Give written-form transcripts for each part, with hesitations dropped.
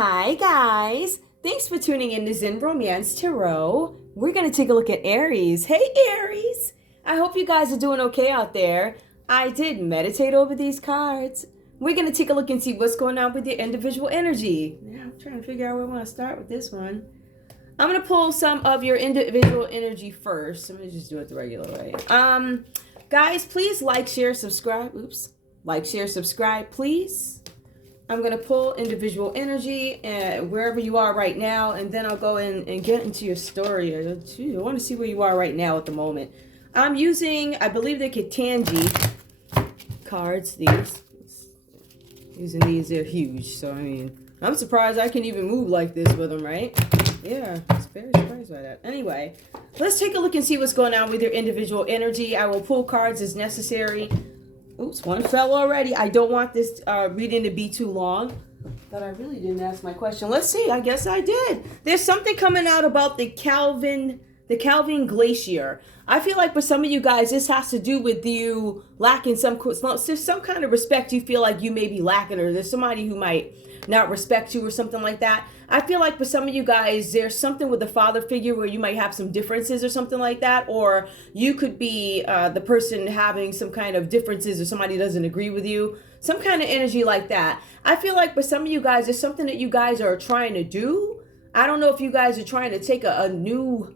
Hi guys! Thanks for tuning in to Zen Romance Tarot. We're going to take a look at Aries. Hey Aries! I hope you guys are doing okay out there. I did meditate over these cards. We're going to take a look and see what's going on with your individual energy. Yeah, I'm trying to figure out where I want to start with this one. I'm going to pull some of your individual energy first. Let me just do it the regular way. Guys, please like, share, subscribe. Oops. Like, share, subscribe, please. I'm going to pull individual energy and wherever you are right now, and then I'll go in and get into your story. I want to see where you are right now at the moment. I'm using, I believe they're Ketanji cards, these. Using these, they're huge. So, I mean, I'm surprised I can even move like this with them, right? Yeah, I was very surprised by that. Anyway, let's take a look and see what's going on with your individual energy. I will pull cards as necessary. Oops, one fell already. I don't want this reading to be too long, but I really didn't ask my question. Let's see. I guess I did. There's something coming out about the Calvin Glacier. I feel like for some of you guys, this has to do with you lacking some kind of respect you feel like you may be lacking, or there's somebody who might not respect you or something like that. I feel like for some of you guys, there's something with the father figure where you might have some differences or something like that, or you could be the person having some kind of differences, or somebody doesn't agree with you, some kind of energy like that. I feel like for some of you guys, there's something that you guys are trying to do. I don't know if you guys are trying to take a new...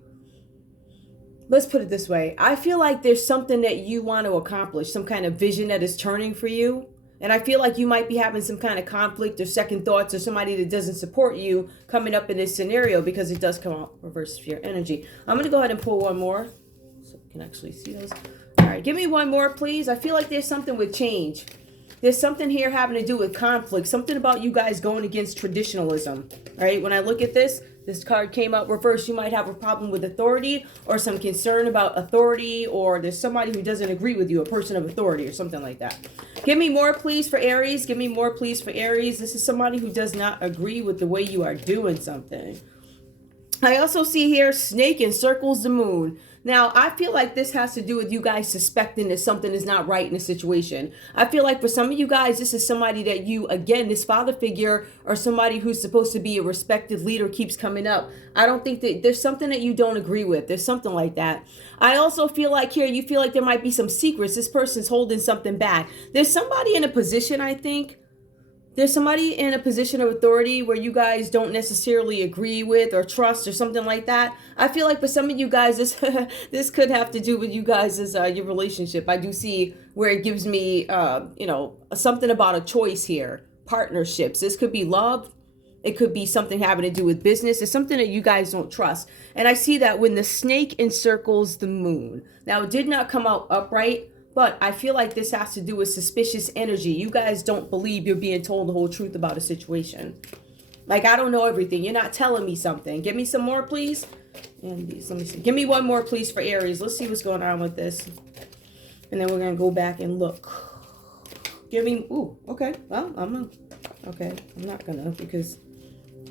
Let's put it this way. I feel like there's something that you want to accomplish, some kind of vision that is turning for you. And I feel like you might be having some kind of conflict or second thoughts, or somebody that doesn't support you coming up in this scenario, because it does come out reverse sphere energy. I'm going to go ahead and pull one more so you can actually see those. All right, give me one more, please. I feel like there's something with change. There's something here having to do with conflict, something about you guys going against traditionalism. All right, when I look at this card came out reversed. You might have a problem with authority, or some concern about authority, or there's somebody who doesn't agree with you, a person of authority or something like that. Give me more, please, for Aries. Give me more, please, for Aries. This is somebody who does not agree with the way you are doing something. I also see here snake encircles the moon. Now, I feel like this has to do with you guys suspecting that something is not right in a situation. I feel like for some of you guys, this is somebody that you, again, this father figure or somebody who's supposed to be a respected leader keeps coming up. I don't think that there's something that you don't agree with. There's something like that. I also feel like here, you feel like there might be some secrets. This person's holding something back. There's somebody in a position, I think, there's somebody in a position of authority where you guys don't necessarily agree with or trust or something like that. I feel like for some of you guys, this could have to do with you guys' your relationship. I do see where it gives me, something about a choice here. Partnerships. This could be love. It could be something having to do with business. It's something that you guys don't trust. And I see that when the snake encircles the moon. Now, it did not come out upright, but I feel like this has to do with suspicious energy. You guys don't believe you're being told the whole truth about a situation. Like, I don't know everything. You're not telling me something. Give me some more, please. And these, let me see. Give me one more, please, for Aries. Let's see what's going on with this. And then we're going to go back and look. Give me, ooh, okay. Well, I'm not going to, because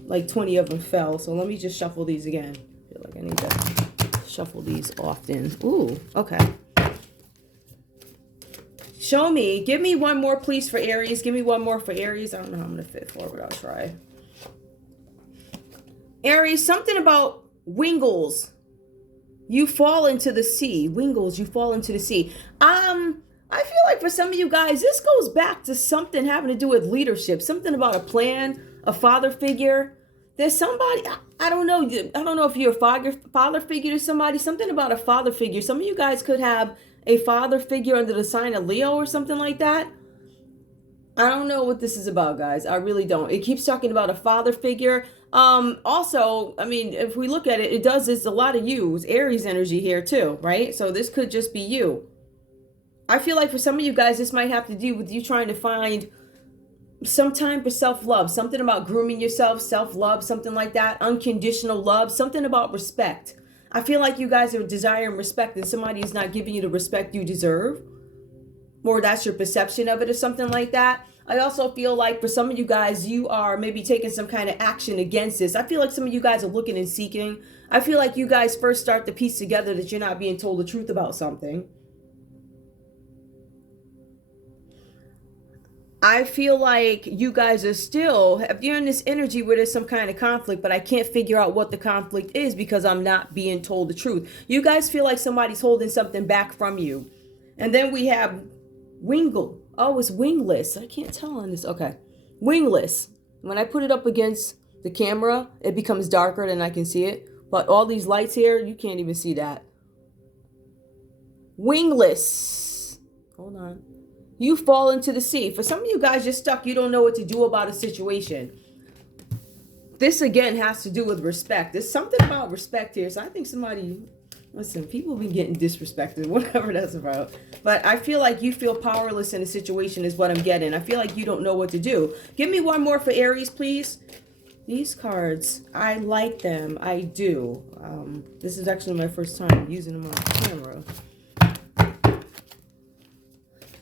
like 20 of them fell. So let me just shuffle these again. I feel like I need to shuffle these often. Ooh, okay. Show me. Give me one more, please, for Aries. Give me one more for Aries. I don't know how I'm going to fit forward. I'll try. Aries, something about Wingles. You fall into the sea. Wingles, you fall into the sea. I feel like for some of you guys, this goes back to something having to do with leadership. Something about a plan, a father figure. There's somebody, I don't know if you're a father figure to somebody. Something about a father figure. Some of you guys could have a father figure under the sign of Leo or something like that. I don't know what this is about, guys. I really don't. It keeps talking about a father figure. Also, I mean, if we look at it, it's a lot of you. It's Aries energy here too, right? So this could just be you. I feel like for some of you guys, this might have to do with you trying to find some time for self-love. Something about grooming yourself, self-love, something like that. Unconditional love, something about respect. I feel like you guys are desiring respect and somebody is not giving you the respect you deserve. Or that's your perception of it or something like that. I also feel like for some of you guys, you are maybe taking some kind of action against this. I feel like some of you guys are looking and seeking. I feel like you guys first start to piece together that you're not being told the truth about something. I feel like you guys are still, you're in this energy where there's some kind of conflict, but I can't figure out what the conflict is because I'm not being told the truth. You guys feel like somebody's holding something back from you. And then we have wingle. Oh, it's wingless. I can't tell on this. Okay. Wingless. When I put it up against the camera, it becomes darker than I can see it. But all these lights here, you can't even see that. Wingless. Hold on. You fall into the sea. For some of you guys, you're stuck. You don't know what to do about a situation. This, again, has to do with respect. There's something about respect here. So I think somebody, listen, people be getting disrespected, whatever that's about. But I feel like you feel powerless in a situation is what I'm getting. I feel like you don't know what to do. Give me one more for Aries, please. These cards, I like them. I do. This is actually my first time using them on camera.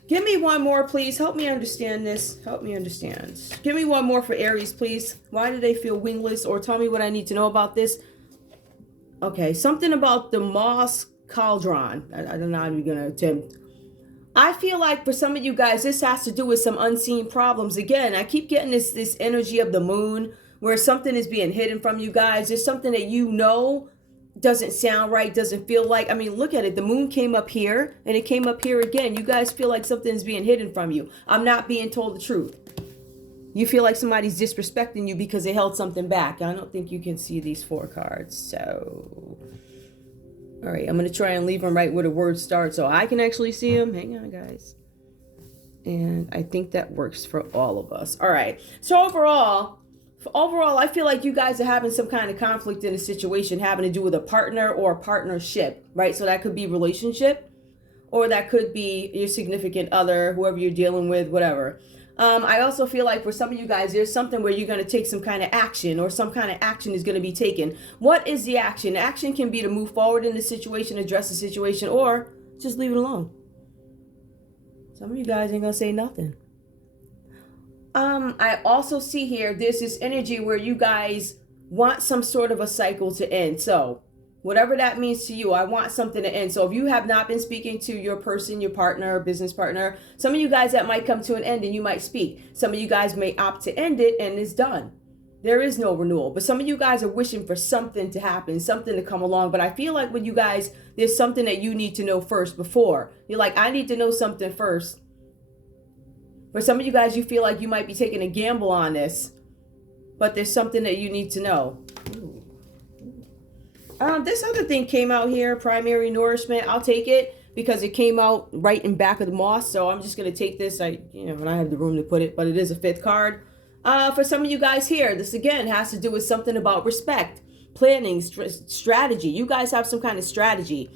Give me one more, please. Help me understand this. Help me understand. Give me one more for Aries, please. Why do they feel wingless? Or tell me what I need to know about this. Okay, something about the Moss Cauldron. I don't know how you're going to attempt. I feel like for some of you guys, this has to do with some unseen problems. Again, I keep getting this energy of the moon where something is being hidden from you guys. There's something that you know doesn't sound right, doesn't feel like. I mean, look at it. The moon came up here and it came up here again. You guys feel like something is being hidden from you. I'm not being told the truth. You feel like somebody's disrespecting you because they held something back. I don't think you can see these 4 cards. So, all right, I'm going to try and leave them right where the words start so I can actually see them. Hang on, guys. And I think that works for all of us. All right. So overall, I feel like you guys are having some kind of conflict in a situation having to do with a partner or a partnership, right? So that could be relationship, or that could be your significant other, whoever you're dealing with, whatever. I also feel like for some of you guys, there's something where you're going to take some kind of action, or some kind of action is going to be taken. What is the action? The action can be to move forward in the situation, address the situation, or just leave it alone. Some of you guys ain't going to say nothing. I also see here, there's this energy where you guys want some sort of a cycle to end. So whatever that means to you, I want something to end. So if you have not been speaking to your person, your partner, business partner, some of you guys, that might come to an end and you might speak. Some of you guys may opt to end it and it's done. There is no renewal. But some of you guys are wishing for something to happen, something to come along. But I feel like with you guys, there's something that you need to know first before. You're like, I need to know something first. For some of you guys, you feel like you might be taking a gamble on this, but there's something that you need to know. This other thing came out here, primary nourishment. I'll take it because it came out right in back of the moss. So I'm just going to take this. I have the room to put it, but it is a 5th card. For some of you guys here, this again has to do with something about respect, planning, strategy. You guys have some kind of strategy.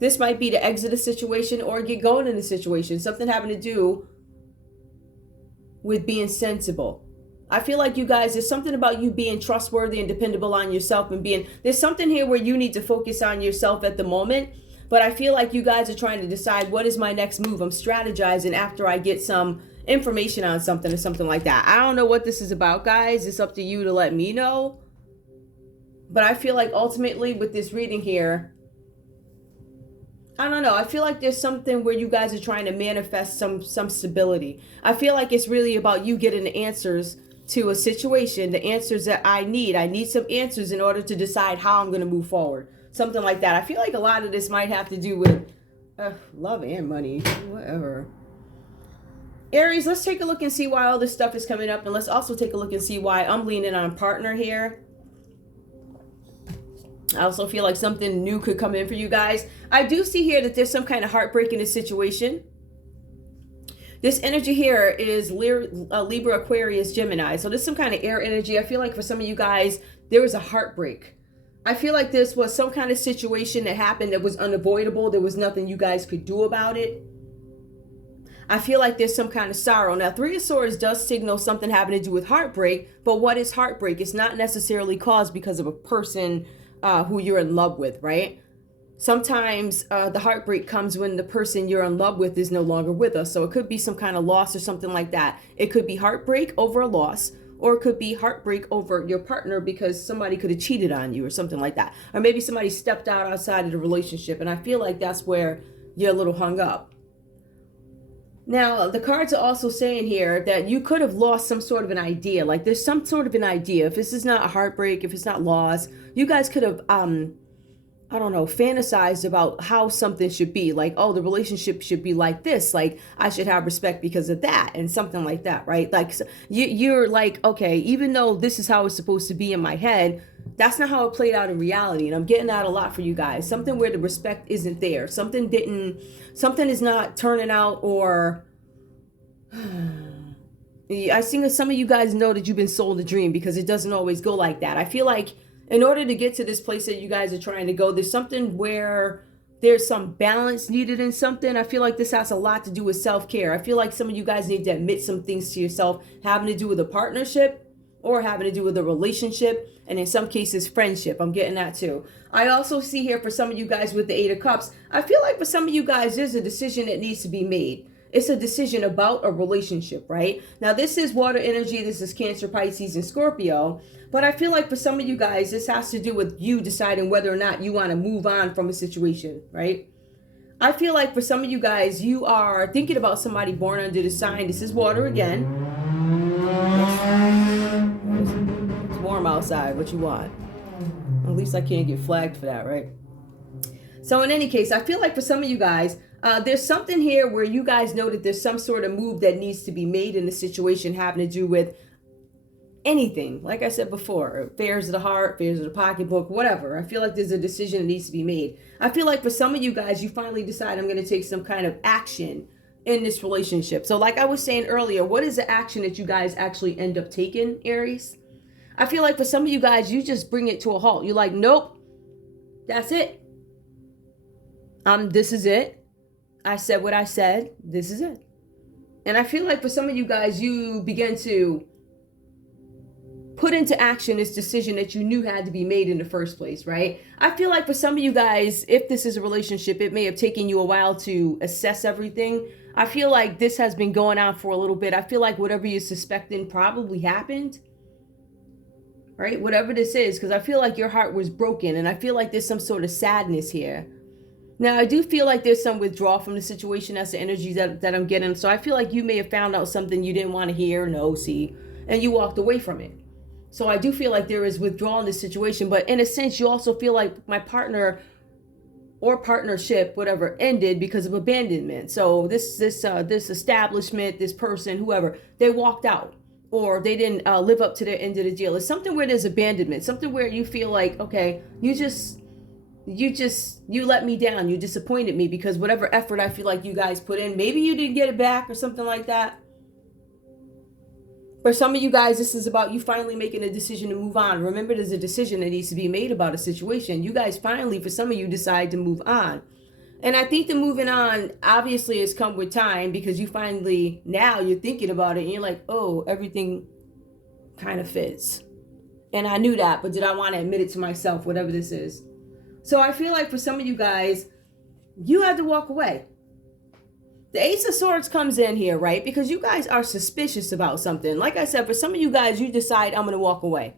This might be to exit a situation or get going in a situation. Something having to do with being sensible. I feel like you guys, there's something about you being trustworthy and dependable on yourself and there's something here where you need to focus on yourself at the moment. But I feel like you guys are trying to decide, what is my next move? I'm strategizing after I get some information on something or something like that. I don't know what this is about, guys. It's up to you to let me know. But I feel like ultimately with this reading here, I don't know. I feel like there's something where you guys are trying to manifest some stability. I feel like it's really about you getting the answers to a situation, the answers that I need. I need some answers in order to decide how I'm going to move forward. Something like that. I feel like a lot of this might have to do with love and money, whatever. Aries, let's take a look and see why all this stuff is coming up. And let's also take a look and see why I'm leaning on partner here. I also feel like something new could come in for you guys. I do see here that there's some kind of heartbreak in this situation. This energy here is Libra, Aquarius, Gemini. So there's some kind of air energy. I feel like for some of you guys, there was a heartbreak. I feel like this was some kind of situation that happened that was unavoidable. There was nothing you guys could do about it. I feel like there's some kind of sorrow. Now, 3 of Swords does signal something having to do with heartbreak. But what is heartbreak? It's not necessarily caused because of a person who you're in love with, right? Sometimes the heartbreak comes when the person you're in love with is no longer with us. So it could be some kind of loss or something like that. It could be heartbreak over a loss, or it could be heartbreak over your partner because somebody could have cheated on you or something like that. Or maybe somebody stepped outside of the relationship. And I feel like that's where you're a little hung up. Now, the cards are also saying here that you could have lost some sort of an idea. Like there's some sort of an idea. If this is not a heartbreak, if it's not loss, you guys could have, I don't know, fantasized about how something should be. Like, oh, the relationship should be like this. Like, I should have respect because of that and something like that, right? Like, so you're like, okay, even though this is how it's supposed to be in my head, that's not how it played out in reality. And I'm getting that a lot for you guys. Something where the respect isn't there. Something is not turning out, or I think some of you guys know that you've been sold a dream, because it doesn't always go like that. I feel like in order to get to this place that you guys are trying to go, there's something where there's some balance needed in something. I feel like this has a lot to do with self-care. I feel like some of you guys need to admit some things to yourself having to do with a partnership or having to do with a relationship, and in some cases friendship. I'm getting that too. I also see here for some of you guys with the Eight of Cups, I feel like for some of you guys there's a decision that needs to be made. It's a decision about a relationship, right? Now this is water energy, this is Cancer, Pisces, and Scorpio, but I feel like for some of you guys this has to do with you deciding whether or not you want to move on from a situation, right? I feel like for some of you guys, you are thinking about somebody born under the sign. This is water again. It's warm outside. What you want? At least I can't get flagged for that, right? So in any case, I feel like for some of you guys, there's something here where you guys know that there's some sort of move that needs to be made in the situation having to do with anything. Like I said before, affairs of the heart, affairs of the pocketbook, whatever. I feel like there's a decision that needs to be made. I feel like for some of you guys, you finally decide I'm going to take some kind of action in this relationship. So like I was saying earlier, what is the action that you guys actually end up taking, Aries? I feel like for some of you guys, you just bring it to a halt. You're like, nope, that's it. This is it. I said what I said. This is it. And I feel like for some of you guys, you begin to put into action this decision that you knew had to be made in the first place, right? I feel like for some of you guys, if this is a relationship, it may have taken you a while to assess everything. I feel like this has been going on for a little bit. I feel like whatever you're suspecting probably happened, right? Whatever this is, because I feel like your heart was broken, and I feel like there's some sort of sadness here. Now, I do feel like there's some withdrawal from the situation. That's the energy that I'm getting. So I feel like you may have found out something you didn't want to hear, know, see, and you walked away from it. So I do feel like there is withdrawal in this situation. But in a sense, you also feel like my partner or partnership, whatever, ended because of abandonment. So this establishment, this person, whoever, they walked out, or they didn't live up to their end of the deal. It's something where there's abandonment, something where you feel like, okay, you let me down. You disappointed me because whatever effort I feel like you guys put in, maybe you didn't get it back or something like that. For some of you guys, this is about you finally making a decision to move on. Remember, there's a decision that needs to be made about a situation. You guys finally, for some of you, decide to move on. And I think the moving on obviously has come with time, because you finally, now you're thinking about it and you're like, oh, everything kind of fits. And I knew that, but did I want to admit it to myself, whatever this is? So I feel like for some of you guys, you had to walk away. The Ace of Swords comes in here, right? Because you guys are suspicious about something. Like I said, for some of you guys, you decide I'm going to walk away.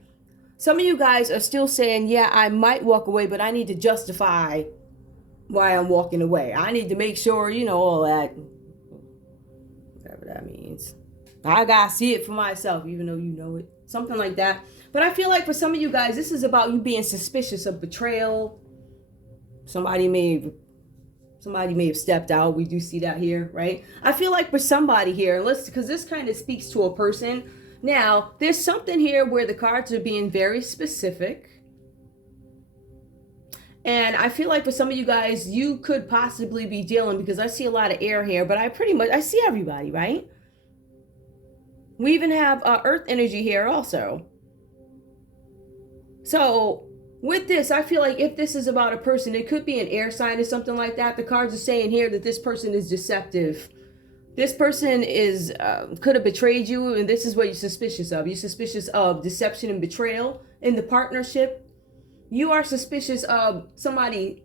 Some of you guys are still saying, yeah, I might walk away, but I need to justify why I'm walking away. I need to make sure, all that, whatever that means. I got to see it for myself, even though you know it. Something like that. But I feel like for some of you guys, this is about you being suspicious of betrayal. Somebody may have stepped out. We do see that here, right? I feel like for somebody here, because this kind of speaks to a person. Now, there's something here where the cards are being very specific. And I feel like for some of you guys, you could possibly be dealing, because I see a lot of air here, but I see everybody, right? We even have earth energy here also. So with this, I feel like if this is about a person, it could be an air sign or something like that. The cards are saying here that this person is deceptive. This person could have betrayed you, and this is what you're suspicious of. You're suspicious of deception and betrayal in the partnership. You are suspicious of somebody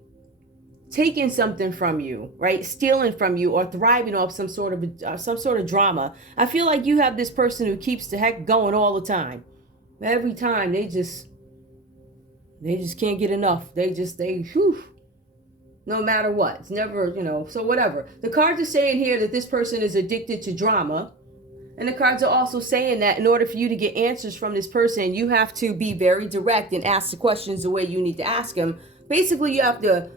taking something from you, right? Stealing from you, or thriving off some sort of drama. I feel like you have this person who keeps the heck going all the time. Every time they just can't get enough. Whew. no matter what. It's never, so whatever. The cards are saying here that this person is addicted to drama. And the cards are also saying that in order for you to get answers from this person, you have to be very direct and ask the questions the way you need to ask them. Basically, you have to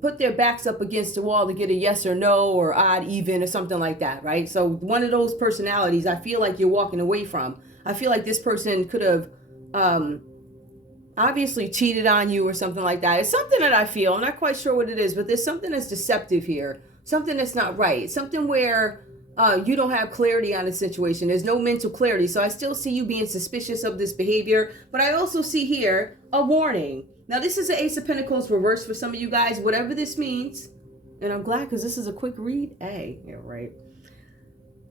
put their backs up against the wall to get a yes or no or odd, even, or something like that, right? So one of those personalities I feel like you're walking away from. I feel like this person could have obviously cheated on you or something like that. It's something that I feel, I'm not quite sure what it is, but there's something that's deceptive here. Something that's not right. Something where you don't have clarity on the situation. There's no mental clarity. So I still see you being suspicious of this behavior, but I also see here a warning. Now this is an Ace of Pentacles reverse for some of you guys, whatever this means. And I'm glad because this is a quick read. Hey, yeah, right.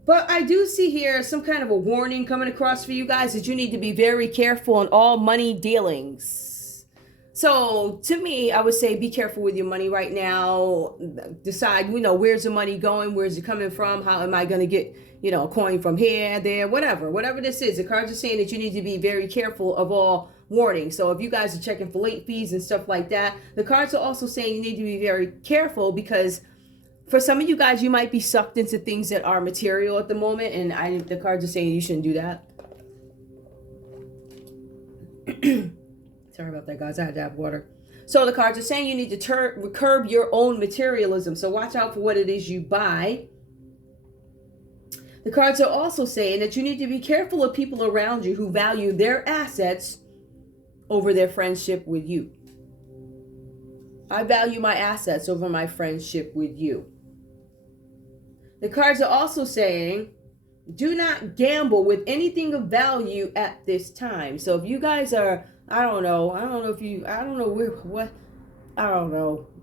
But I do see here some kind of a warning coming across for you guys that you need to be very careful in all money dealings. So to me, I would say be careful with your money right now. Decide, where's the money going? Where's it coming from? How am I going to get, a coin from here, there, whatever this is. The cards are saying that you need to be very careful of all warnings. So if you guys are checking for late fees and stuff like that, the cards are also saying you need to be very careful because for some of you guys, you might be sucked into things that are material at the moment, and the cards are saying you shouldn't do that. Sorry about that, guys. I had to have water. So the cards are saying you need to curb your own materialism. So watch out for what it is you buy. The cards are also saying that you need to be careful of people around you who value their assets over their friendship with you. I value my assets over my friendship with you. The cards are also saying, do not gamble with anything of value at this time. So if you guys are,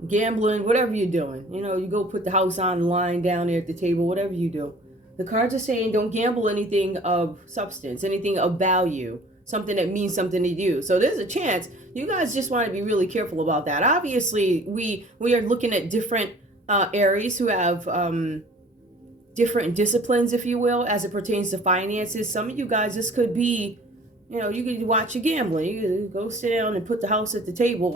gambling, whatever you're doing, you go put the house on the line down there at the table, whatever you do. The cards are saying don't gamble anything of substance, anything of value, something that means something to you. So there's a chance you guys just want to be really careful about that. Obviously, we are looking at different Aries who have different disciplines, if you will, as it pertains to finances. Some of you guys, this could be, you could watch your gambling. You could go sit down and put the house at the table.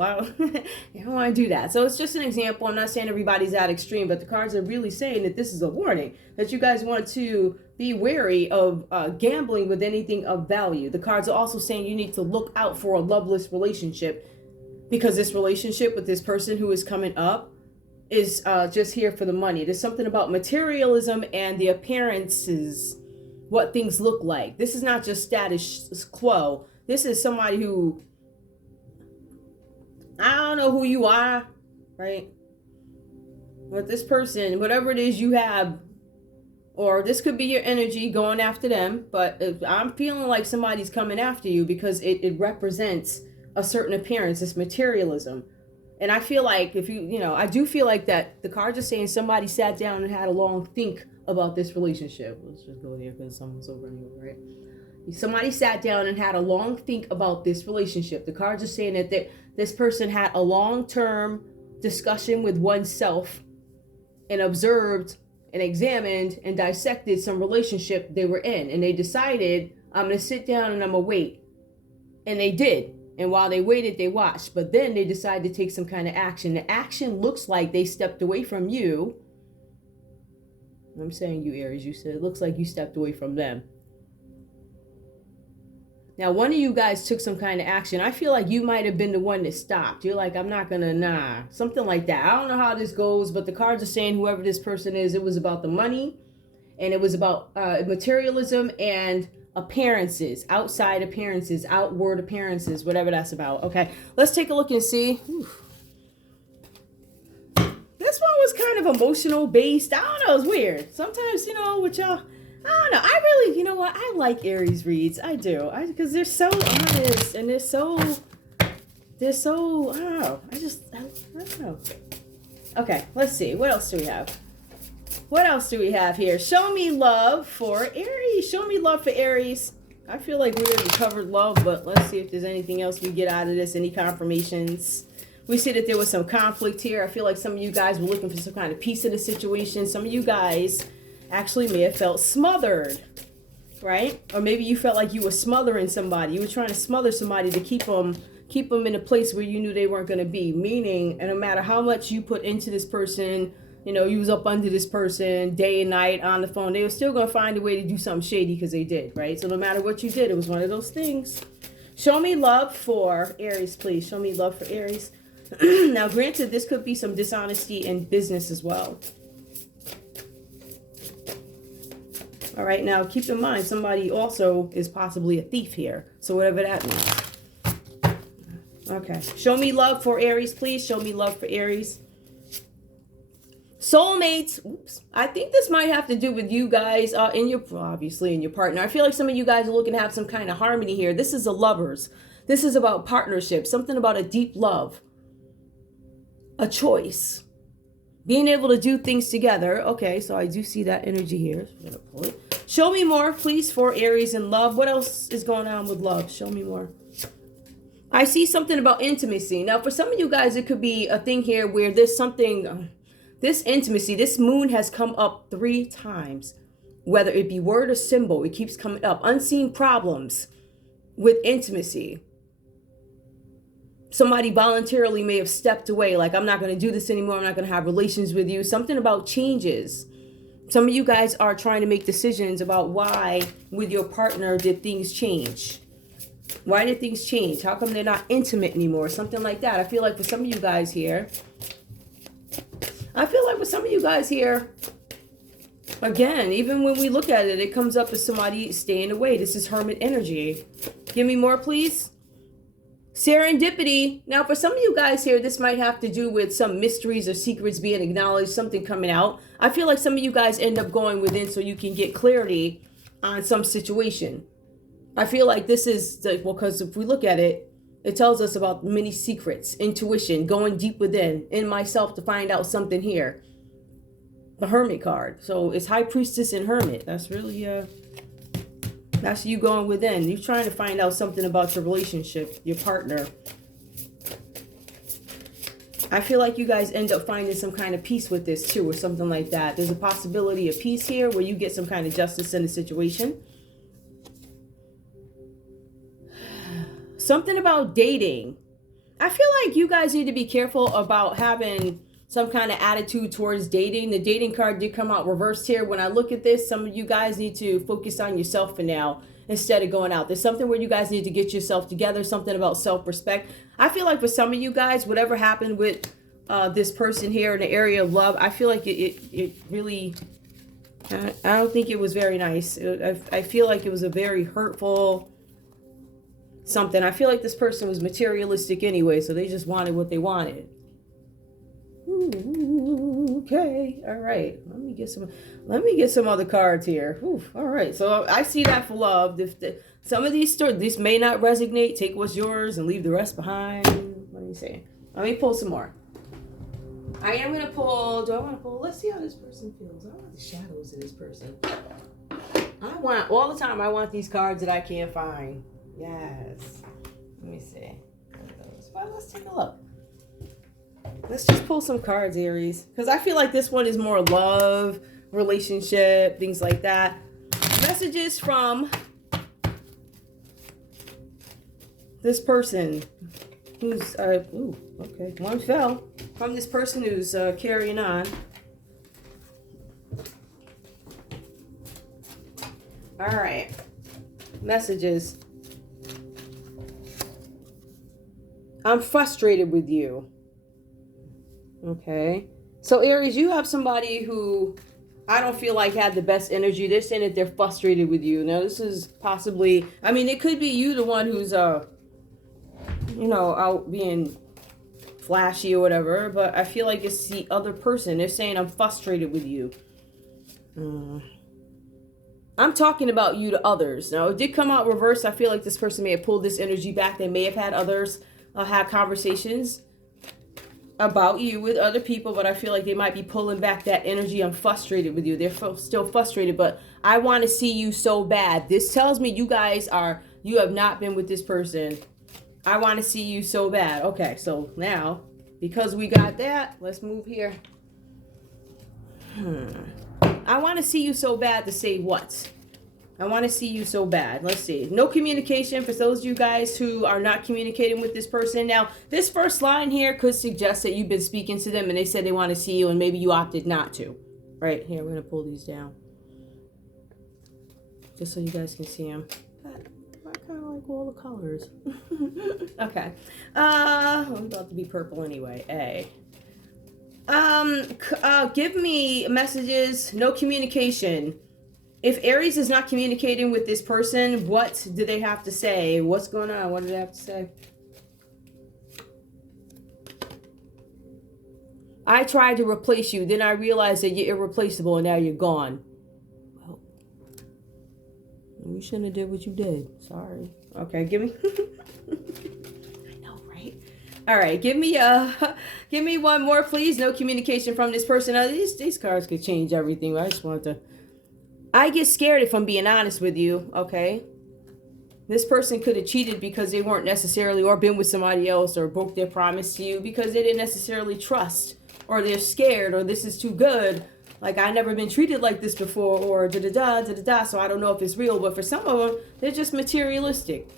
You don't want to do that. So it's just an example. I'm not saying everybody's that extreme, but the cards are really saying that this is a warning, that you guys want to be wary of gambling with anything of value. The cards are also saying you need to look out for a loveless relationship, because this relationship with this person who is coming up is just here for the money. There's something about materialism and the appearances, what things look like. This is not just status quo. This is somebody who, I don't know who you are, right? But this person, whatever it is you have, or this could be your energy going after them, but I'm feeling like somebody's coming after you because it represents a certain appearance, this materialism. And I feel like if I do feel like that the cards are saying somebody sat down and had a long think about this relationship. Let's just go here because someone's over anyway, right? Somebody sat down and had a long think about this relationship. The cards are saying that this person had a long-term discussion with oneself and observed and examined and dissected some relationship they were in. And they decided, I'm going to sit down and I'm going to wait. And they did. And while they waited, they watched. But then they decided to take some kind of action. The action looks like they stepped away from you. I'm saying you, Aries. You said it looks like you stepped away from them. Now, one of you guys took some kind of action. I feel like you might have been the one that stopped. You're like, I'm not going to, something like that. I don't know how this goes, but the cards are saying whoever this person is, it was about the money, and it was about materialism and appearances, outside appearances, outward appearances, whatever that's about. Okay, let's take a look and see. This one was kind of emotional based. I don't know, it's weird. Sometimes, with y'all, I don't know. I really, what? I like Aries reads. I do. Because they're so honest and they're so, I don't know. I don't know. Okay, let's see. What else do we have? What else do we have here? Show me love for Aries. Show me love for Aries. I feel like we already covered love, but let's see if there's anything else we get out of this. Any confirmations? We see that there was some conflict here. I feel like some of you guys were looking for some kind of peace in the situation. Some of you guys actually may have felt smothered, right? Or maybe you felt like you were smothering somebody. You were trying to smother somebody to keep them keep them in a place where you knew they weren't going to be. Meaning, and no matter how much you put into this person, you know, you was up under this person day and night on the phone, they were still going to find a way to do something shady because they did, right? So no matter what you did, it was one of those things. Show me love for Aries, please. Show me love for Aries. Now, granted, this could be some dishonesty in business as well. All right, now keep in mind, somebody also is possibly a thief here. So whatever that means. Okay, show me love for Aries, please. Show me love for Aries. Soulmates. Oops. I think this might have to do with you guys obviously in your partner. I feel like some of you guys are looking to have some kind of harmony here. This is a lovers. This is about partnership, something about a deep love, a choice, being able to do things together. Okay, so I do see that energy here. I'm gonna pull it. Show me more, please, for Aries and love. What else is going on with love? Show me more. I see something about intimacy. Now, for some of you guys, it could be a thing here where there's something... This intimacy, this moon has come up 3 times. Whether it be word or symbol, it keeps coming up. Unseen problems with intimacy. Somebody voluntarily may have stepped away, like, I'm not going to do this anymore. I'm not going to have relations with you. Something about changes. Some of you guys are trying to make decisions about why, with your partner, did things change. Why did things change? How come they're not intimate anymore? Something like that. I feel like for some of you guys here... again, even when we look at it, it comes up as somebody staying away. This is hermit energy. Give me more, please. Serendipity. Now, for some of you guys here, this might have to do with some mysteries or secrets being acknowledged, something coming out. I feel like some of you guys end up going within so you can get clarity on some situation. I feel like this is, well, because if we look at it, it tells us about many secrets, intuition, going deep within, in myself to find out something here. The Hermit card. So it's High Priestess and Hermit. That's really, that's you going within. You're trying to find out something about your relationship, your partner. I feel like you guys end up finding some kind of peace with this too, or something like that. There's a possibility of peace here where you get some kind of justice in the situation. Something about dating. I feel like you guys need to be careful about having some kind of attitude towards dating. The dating card did come out reversed here. When I look at this, some of you guys need to focus on yourself for now instead of going out. There's something where you guys need to get yourself together, something about self-respect. I feel like for some of you guys, whatever happened with this person here in the area of love, I feel like it really, I don't think it was very nice. I feel like it was a very hurtful something. I feel like this person was materialistic anyway, so they just wanted what they wanted. Ooh, okay, all right. Let me get some other cards here. Ooh, all right, so I see that for love. Some of these stories, this may not resonate. Take what's yours and leave the rest behind. What are you saying? Let me pull some more. I am gonna pull. Do I want to pull? Let's see how this person feels. I want the shadows of this person. I want all the time. I want these cards that I can't find. Yes. Let me see. Well, let's take a look. Let's just pull some cards, Aries. Because I feel like this one is more love, relationship, things like that. Messages from this person who's, ooh, okay, one fell. From this person who's carrying on. All right. Messages. I'm frustrated with you. Okay. So Aries, you have somebody who I don't feel like had the best energy. They're saying that they're frustrated with you. Now this is possibly, I mean, it could be you, the one who's, you know, out being flashy or whatever, but I feel like it's the other person. They're saying I'm frustrated with you. I'm talking about you to others. Now, it did come out reverse. I feel like this person may have pulled this energy back. They may have had others have conversations about you with other people, but I feel like they might be pulling back that energy. I'm frustrated with you. They're still frustrated, but I want to see you so bad. This tells me you guys are, you have not been with this person. I want to see you so bad. Okay, so now, because we got that, let's move here. I want to see you so bad to say what? I want to see you so bad. Let's see. No communication for those of you guys who are not communicating with this person. Now, this first line here could suggest that you've been speaking to them and they said they want to see you and maybe you opted not to. Right here, we're going to pull these down. Just so you guys can see them. I kind of like all the colors. Okay. I'm about to be purple anyway. Give me messages. No communication. If Aries is not communicating with this person, what do they have to say? What's going on? What do they have to say? I tried to replace you. Then I realized that you're irreplaceable and now you're gone. Well, you shouldn't have did what you did. Sorry. Okay, give me... I know, right? All right, give me one more, please. No communication from this person. Now, these cards could change everything. I just want to... I get scared if I'm being honest with you, okay? This person could have cheated because they weren't necessarily, or been with somebody else, or broke their promise to you because they didn't necessarily trust, or they're scared, or this is too good. Like, I've never been treated like this before, or da-da-da, da-da-da, so I don't know if it's real. But for some of them, they're just materialistic.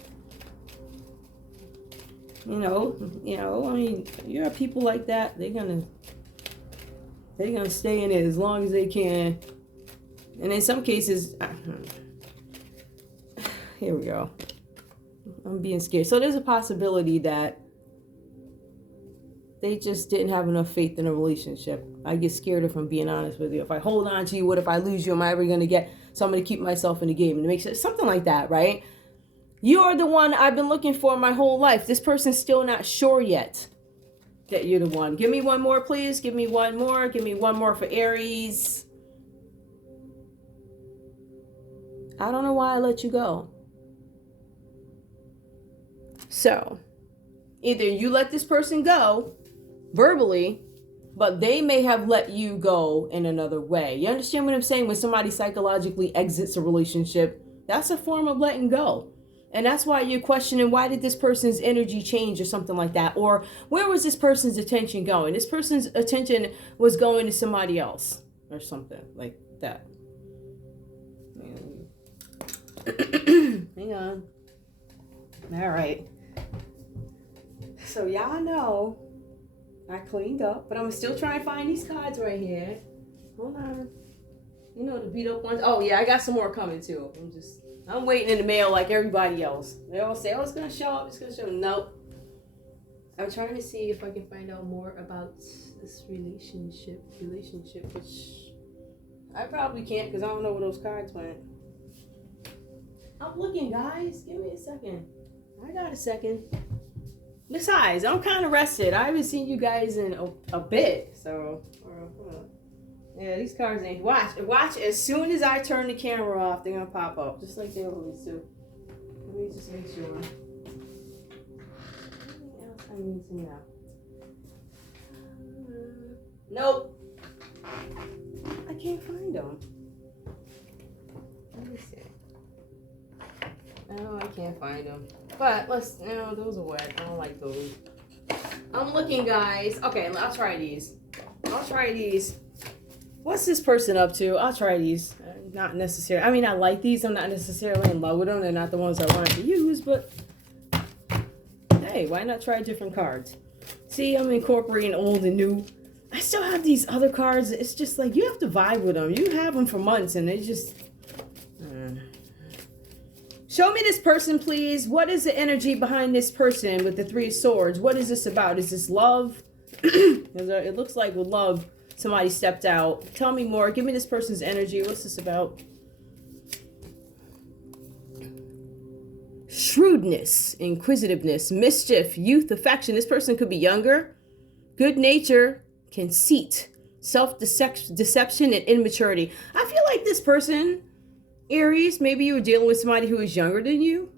You know, I mean, you have people like that, they're gonna stay in it as long as they can. And in some cases, here we go. I'm being scared. So there's a possibility that they just didn't have enough faith in a relationship. I get scared if I'm being honest with you. If I hold on to you, what if I lose you? Am I ever going to get somebody to keep myself in the game? And it makes it something like that, right? You are the one I've been looking for my whole life. This person's still not sure yet that you're the one. Give me one more, please. Give me one more. Give me one more for Aries. I don't know why I let you go. So, either you let this person go verbally, but they may have let you go in another way. You understand what I'm saying? When somebody psychologically exits a relationship, that's a form of letting go. And that's why you're questioning, why did this person's energy change or something like that? Or where was this person's attention going? This person's attention was going to somebody else or something like that. Hang on. All right. So y'all know I cleaned up, but I'm still trying to find these cards right here. Hold on. You know the beat up ones. Oh yeah, I got some more coming too. I'm waiting in the mail like everybody else. They all say, oh, it's gonna show up, it's gonna show up. Nope. I'm trying to see if I can find out more about this relationship, which I probably can't because I don't know where those cards went. I'm looking, guys. Give me a second. I got a second. Besides, I'm kind of rested. I haven't seen you guys in a bit. So, yeah, these cards ain't. Watch. As soon as I turn the camera off, they're going to pop up. Just like they always do. Let me just make sure. Anything else I need to know? Nope. I can't find them. Let me see. No, I can't find them. But no, those are wet. I don't like those. I'm looking, guys. Okay, I'll try these. What's this person up to? I'll try these. Not necessarily. I mean, I like these. I'm not necessarily in love with them. They're not the ones I wanted to use, but hey, why not try different cards? See, I'm incorporating old and new. I still have these other cards. It's just like you have to vibe with them. You have them for months, and they just... Show me this person, please. What is the energy behind this person with the Three of Swords? What is this about? Is this love? It looks like with love, somebody stepped out. Tell me more. Give me this person's energy. What's this about? Shrewdness, inquisitiveness, mischief, youth, affection. This person could be younger. Good nature, conceit, self-deception, and immaturity. I feel like this person... Aries, maybe you were dealing with somebody who is younger than you.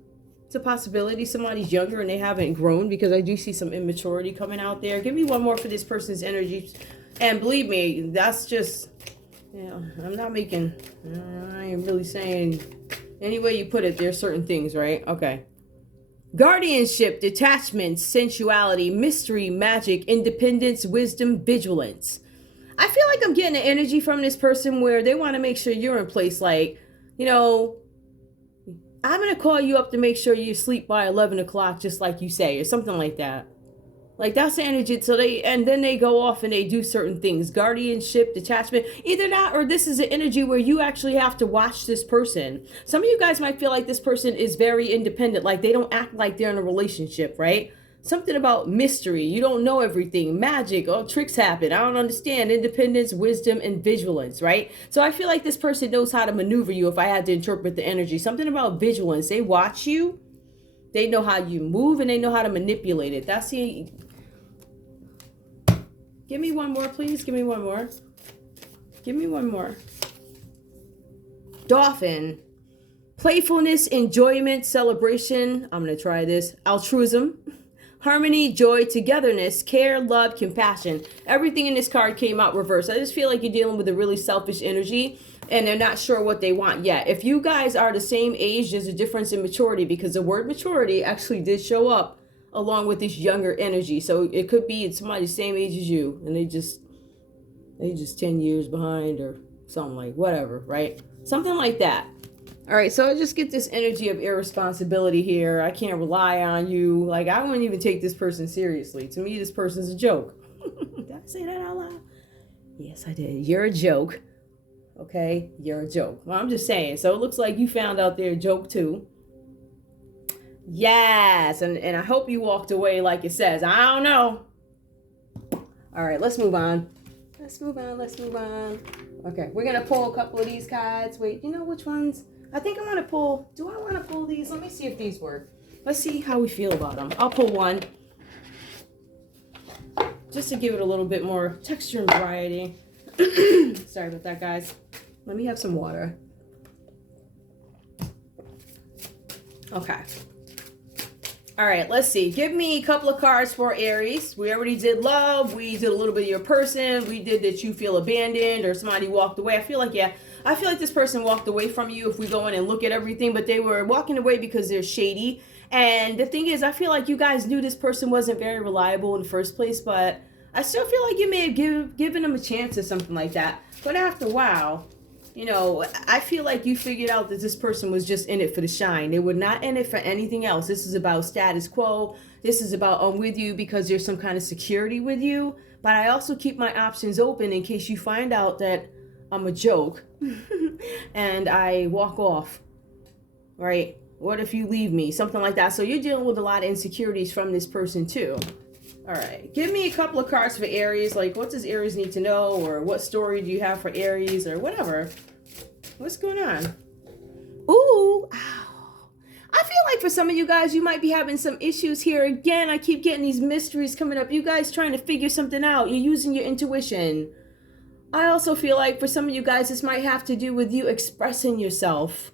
It's a possibility somebody's younger and they haven't grown, because I do see some immaturity coming out there. Give me one more for this person's energy. And believe me, that's just, I'm not making, I ain't really saying, any way you put it, there's certain things, right? Okay. Guardianship, detachment, sensuality, mystery, magic, independence, wisdom, vigilance. I feel like I'm getting an energy from this person where they want to make sure you're in place, like, I'm going to call you up to make sure you sleep by 11 o'clock, just like you say, or something like that. Like, that's the energy. So then they go off and they do certain things. Guardianship, detachment. Either that or this is an energy where you actually have to watch this person. Some of you guys might feel like this person is very independent. Like, they don't act like they're in a relationship, right? Something about mystery. You don't know everything. Magic. Oh, tricks happen. I don't understand. Independence, wisdom, and vigilance, right? So I feel like this person knows how to maneuver you if I had to interpret the energy. Something about vigilance. They watch you. They know how you move and they know how to manipulate it. That's the... Give me one more, please. Give me one more. Give me one more. Dolphin. Playfulness, enjoyment, celebration. I'm going to try this. Altruism. Harmony, joy, togetherness, care, love, compassion. Everything in this card came out reversed. I just feel like you're dealing with a really selfish energy and they're not sure what they want yet. If you guys are the same age, there's a difference in maturity because the word maturity actually did show up along with this younger energy. So it could be somebody the same age as you and they just 10 years behind or something, like whatever, right? Something like that. All right, so I just get this energy of irresponsibility here. I can't rely on you. Like, I wouldn't even take this person seriously. To me, this person's a joke. Did I say that out loud? Yes, I did. You're a joke. Okay, you're a joke. Well, I'm just saying. So it looks like you found out they're a joke too. Yes, and I hope you walked away like it says. I don't know. All right, let's move on. Let's move on. Okay, we're going to pull a couple of these cards. Wait, you know which ones? I think I want to pull. Do I want to pull these? Let me see if these work. Let's see how we feel about them. I'll pull one. Just to give it a little bit more texture and variety. Sorry about that, guys. Let me have some water. Okay. All right, let's see. Give me a couple of cards for Aries. We already did love. We did a little bit of your person. We did that you feel abandoned or somebody walked away. I feel like this person walked away from you if we go in and look at everything, but they were walking away because they're shady. And the thing is, I feel like you guys knew this person wasn't very reliable in the first place, but I still feel like you may have given them a chance or something like that. But after a while, you know, I feel like you figured out that this person was just in it for the shine. They were not in it for anything else. This is about status quo. This is about I'm with you because there's some kind of security with you. But I also keep my options open in case you find out that I'm a joke and I walk off, right? What if you leave me? Something like that. So you're dealing with a lot of insecurities from this person too. All right, give me a couple of cards for Aries. Like, what does Aries need to know? Or what story do you have for Aries? Or whatever. What's going on? Ooh, ow. I feel like for some of you guys, you might be having some issues here. Again, I keep getting these mysteries coming up. You guys trying to figure something out. You're using your intuition. I also feel like for some of you guys, this might have to do with you expressing yourself.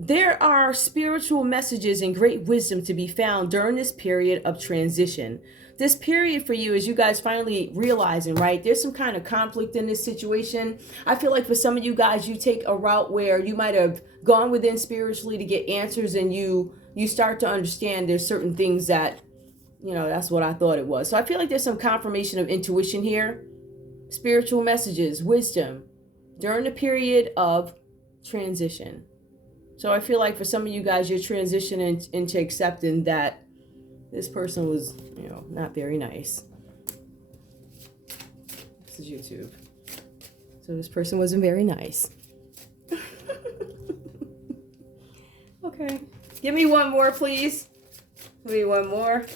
There are spiritual messages and great wisdom to be found during this period of transition. This period for you is you guys finally realizing, right, there's some kind of conflict in this situation. I feel like for some of you guys, you take a route where you might have gone within spiritually to get answers and you start to understand there's certain things that, you know, that's what I thought it was. So I feel like there's some confirmation of intuition here. Spiritual messages, wisdom during the period of transition. So I feel like for some of you guys, you're transitioning into accepting that this person was, you know, not very nice. This is YouTube. So this person wasn't very nice. Okay. Give me one more, please. Give me one more.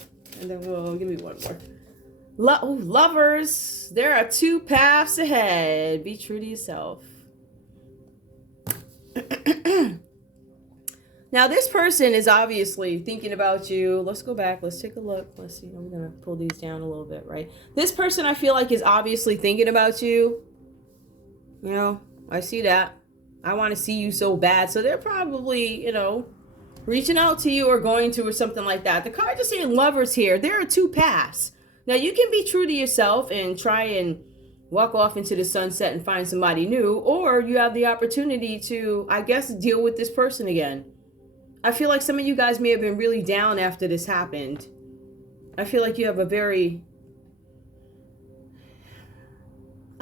And then give me one more. Lovers, there are two paths ahead. Be true to yourself. Now, this person is obviously thinking about you. Let's go back. Let's take a look. Let's see. I'm going to pull these down a little bit, right? This person, I feel like, is obviously thinking about you. You know, I see that. I want to see you so bad. So they're probably, you know, reaching out to you or going to or something like that. The card is saying lovers here. There are two paths. Now, you can be true to yourself and try and walk off into the sunset and find somebody new. Or you have the opportunity to, I guess, deal with this person again. I feel like some of you guys may have been really down after this happened. I feel like you have a very...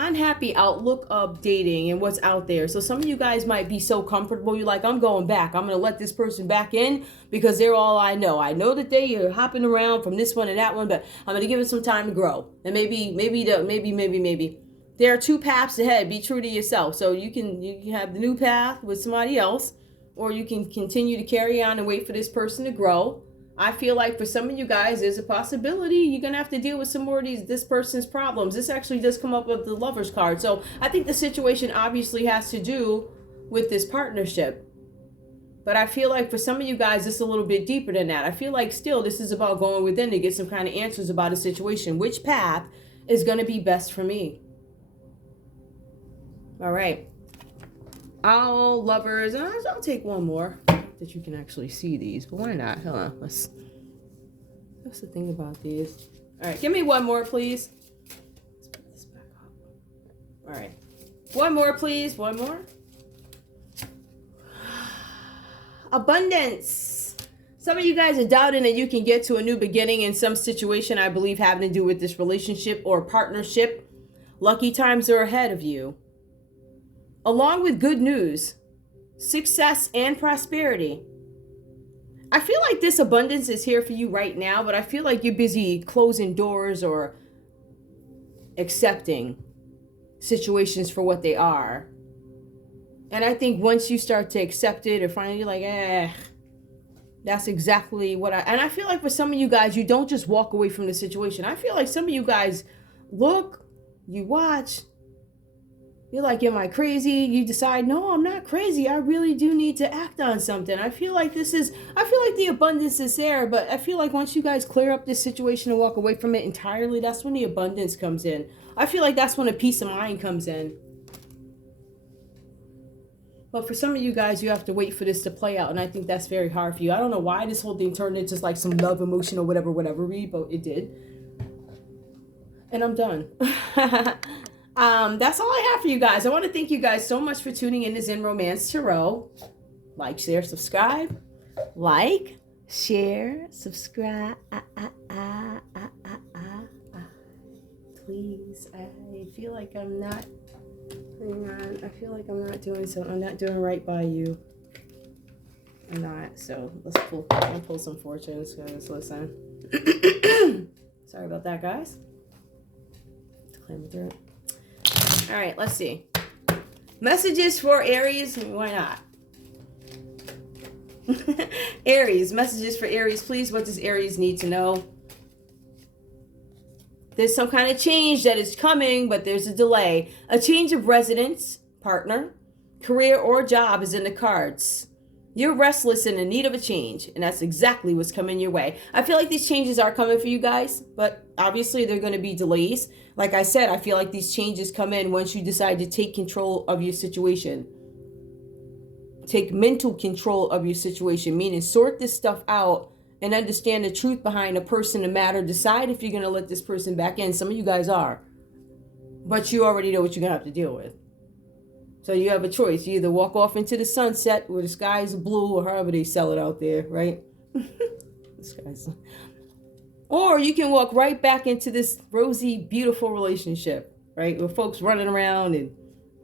unhappy outlook of dating and what's out there. So some of you guys might be so comfortable, you're like, I'm going back. I'm going to let this person back in because they're all I know. I know that they are hopping around from this one and that one, but I'm going to give it some time to grow. And maybe. There are two paths ahead. Be true to yourself. So you can have the new path with somebody else, or you can continue to carry on and wait for this person to grow. I feel like for some of you guys, there's a possibility you're going to have to deal with some more of this person's problems. This actually does come up with the Lover's card. So I think the situation obviously has to do with this partnership. But I feel like for some of you guys, it's a little bit deeper than that. I feel like still this is about going within to get some kind of answers about a situation. Which path is going to be best for me? All right. All lovers. I'll take one more. That you can actually see these, but why not? Hold on. What's the thing about these? All right, give me one more, please. Let's put this back up. All right, one more, please. One more. Abundance. Some of you guys are doubting that you can get to a new beginning in some situation, I believe, having to do with this relationship or partnership. Lucky times are ahead of you, along with good news, success, and prosperity. I feel like this abundance is here for you right now, but I feel like you're busy closing doors or accepting situations for what they are. And I think once you start to accept it or finally you're like, that's exactly what and I feel like for some of you guys, you don't just walk away from the situation. I feel like some of you guys look, you watch, you're like, am I crazy? You decide, no, I'm not crazy. I really do need to act on something. I feel like the abundance is there, but I feel like once you guys clear up this situation and walk away from it entirely, that's when the abundance comes in. I feel like that's when a peace of mind comes in. But for some of you guys, you have to wait for this to play out, and I think that's very hard for you. I don't know why this whole thing turned into like some love emotion or whatever, but it did. And I'm done. That's all I have for you guys. I want to thank you guys so much for tuning in to Zen Romance Tarot. Like, share, subscribe. Like, share, subscribe. Please. I feel like I'm not. Hang on. I feel like I'm not doing something. I'm not doing right by you. I'm not. So let's pull some fortunes. Guys, listen. Sorry about that, guys. Climb through it. All right, let's see. Messages for Aries. Why not? Aries. Messages for Aries, please. What does Aries need to know? There's some kind of change that is coming, but there's a delay. A change of residence, partner, career, or job is in the cards. You're restless and in need of a change, and that's exactly what's coming your way. I feel like these changes are coming for you guys, but obviously they're going to be delays. Like I said, I feel like these changes come in once you decide to take control of your situation. Take mental control of your situation, meaning sort this stuff out and understand the truth behind a person, the matter. Decide if you're going to let this person back in. Some of you guys are, but you already know what you're going to have to deal with. So you have a choice. You either walk off into the sunset where the sky is blue, or however they sell it out there, right? Or you can walk right back into this rosy, beautiful relationship, right? With folks running around and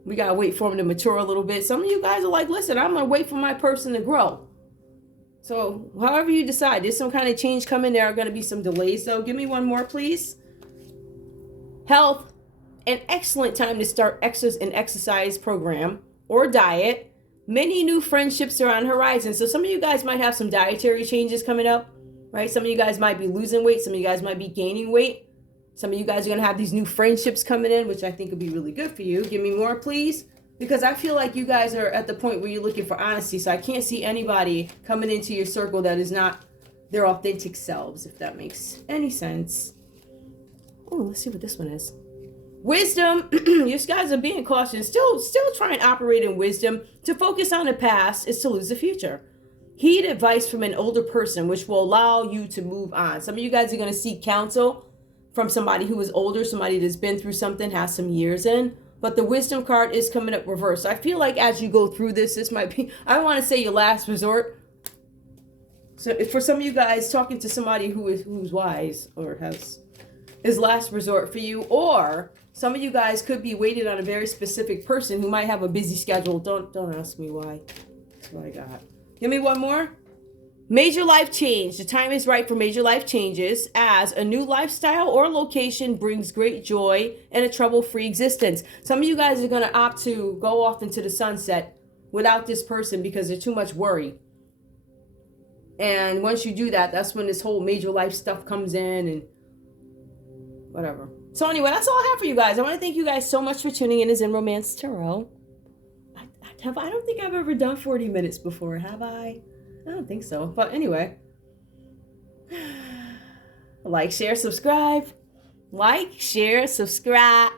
we got to wait for them to mature a little bit. Some of you guys are like, listen, I'm going to wait for my person to grow. So however you decide, there's some kind of change coming. There are going to be some delays, though. Give me one more, please. Health. An excellent time to start an exercise program or diet. Many new friendships are on the horizon. So some of you guys might have some dietary changes coming up, right? Some of you guys might be losing weight. Some of you guys might be gaining weight. Some of you guys are going to have these new friendships coming in, which I think would be really good for you. Give me more, please. Because I feel like you guys are at the point where you're looking for honesty. So I can't see anybody coming into your circle that is not their authentic selves, if that makes any sense. Oh, let's see what this one is. Wisdom. You guys are being cautious. Still try and operate in wisdom. To focus on the past is to lose the future. Heed advice from an older person, which will allow you to move on. Some of you guys are going to seek counsel from somebody who is older, somebody that's been through something, has some years in. But the wisdom card is coming up reversed. I feel like as you go through this might be, I want to say, your last resort. So for some of you guys, talking to somebody who's wise or is last resort for you, or Some of you guys could be waiting on a very specific person who might have a busy schedule. Don't ask me why. That's what I got. Give me one more. Major life change. The time is right for major life changes as a new lifestyle or location brings great joy and a trouble-free existence. Some of you guys are going to opt to go off into the sunset without this person because there's too much worry. And once you do that, that's when this whole major life stuff comes in and whatever. So anyway, that's all I have for you guys. I want to thank you guys so much for tuning in to Zen Romance Tarot. I don't think I've ever done 40 minutes before, have I? I don't think so. But anyway, like, share, subscribe. Like, share, subscribe.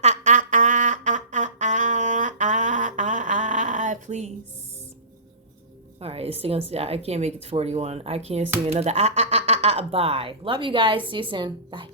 Please. All right, this thing, I can't make it to 41. I can't sing another bye. Love you guys. See you soon. Bye.